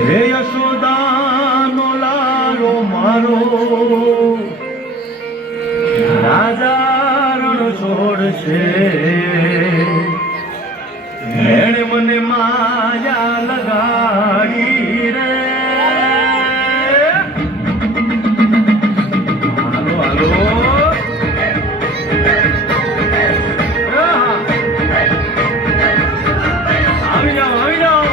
હે યશોદાનો લાલો મારો રાજા રણ છોડશે એણે મને માયા લગાડી રે હાલો હાલો આવી જાઓ આવી જાઓ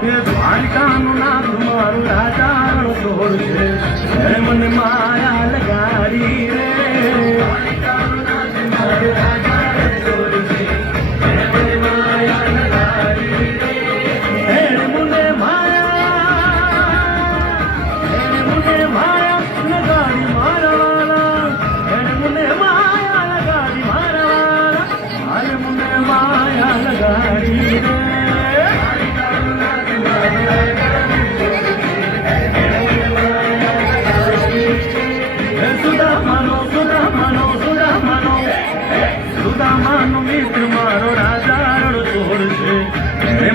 દ્વારકાનું નાથ મારું રાજા રણ છોડશે મને માયા લગાડી રે દ્વારકાનું નાથ મારું રાજા રણ છોડશે મને માયા લગાડી રે એને મને માયા લગાડી મારવાના એને મને માયા લગાડી મારવાના આલે મને માયા લગાડી રે સુદામાનો મિત્ર મારો રાજા રણ છોડશે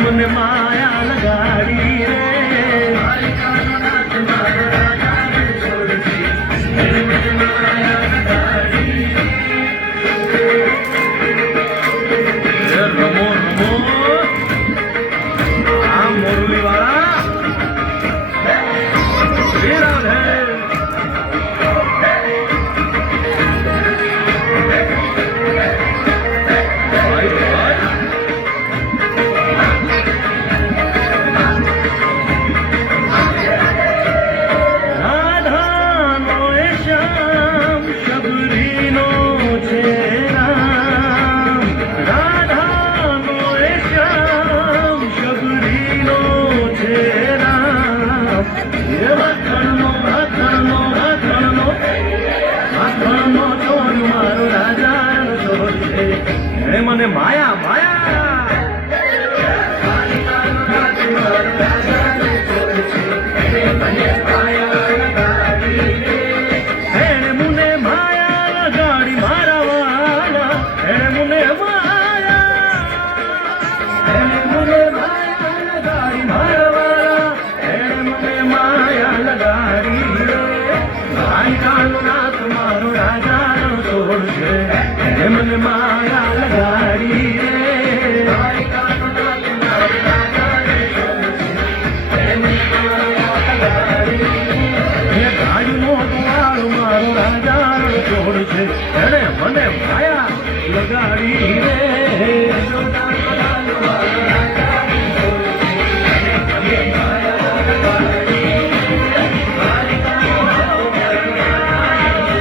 મને માયા લગાડી રે રમો રમો આ મોરલી વાળા શ્રી રાધે મને માયા માયા એને મને માયા લગાડી મારા વાલા એને મને માયા લગાડી મારા વાલા એને મને માયા લગાડી દ્વારકાનો નાથ મારો રાજા રણ છોડશે એને મને માયા લગાડી રે દ્વારકાનો નાથ મારો રાજા રણ છોડશે એને માયા લગાડી એ ગાડીનો દ્વારો મારો રાજા રણ છોડશે એને મને માયા લગાડી રે